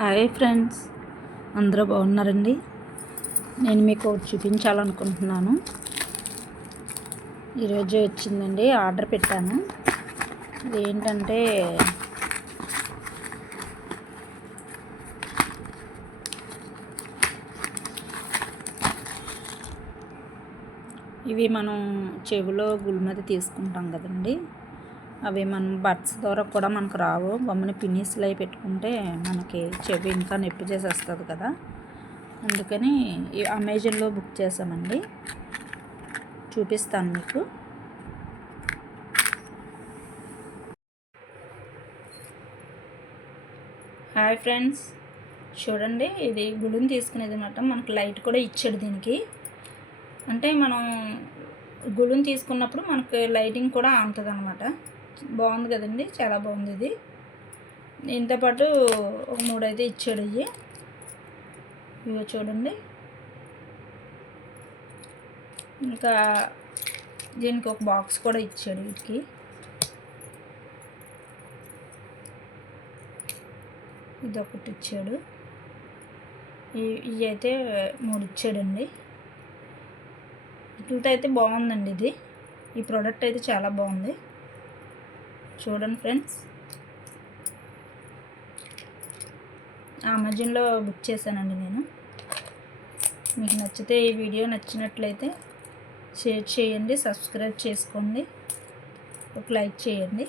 Hi friends, అందరూ బాగున్నారండి. నేను మీకు ఒకటి చూపించాలనుకుంటున్నాను. ఈరోజు వచ్చిందండి, ఆర్డర్ పెట్టాను. ఇది ఏంటంటే ఇవి మనం చెవిలో గుల్మది తీసుకుంటాం కదండి, అవి మనం బడ్స్ ద్వారా కూడా మనకు రావు. బొమ్మని పిన్నీస్లో అవి పెట్టుకుంటే మనకి చెవి ఇంకా నొప్పి చేసేస్తుంది కదా, అందుకని అమెజాన్లో బుక్ చేసామండి. చూపిస్తాను మీకు. హాయ్ ఫ్రెండ్స్, చూడండి, ఇది గుడిని తీసుకునేది అన్నమాట. మనకు లైట్ కూడా ఇచ్చాడు దీనికి. అంటే మనం గుడిని తీసుకున్నప్పుడు మనకి లైటింగ్ కూడా ఆగుతుంది అనమాట. బాగుంది కదండి, చాలా బాగుంది. ఇది దీంతో పాటు ఒక 3 అయితే ఇచ్చాడు. ఇవో చూడండి. ఇంకా దీనికి ఒక బాక్స్ కూడా ఇచ్చాడు. వీటికి ఇది ఒకటి ఇచ్చాడు. ఇవి అయితే 3 ఇచ్చాడండి. వీటితో అయితే బాగుందండి. ఈ ప్రోడక్ట్ అయితే చాలా బాగుంది. చూడండి ఫ్రెండ్స్, అమెజాన్లో బుక్ చేశానండి నేను. మీకు నచ్చితే, ఈ వీడియో నచ్చినట్లయితే షేర్ చేయండి, సబ్స్క్రైబ్ చేసుకోండి, ఒక లైక్ చేయండి.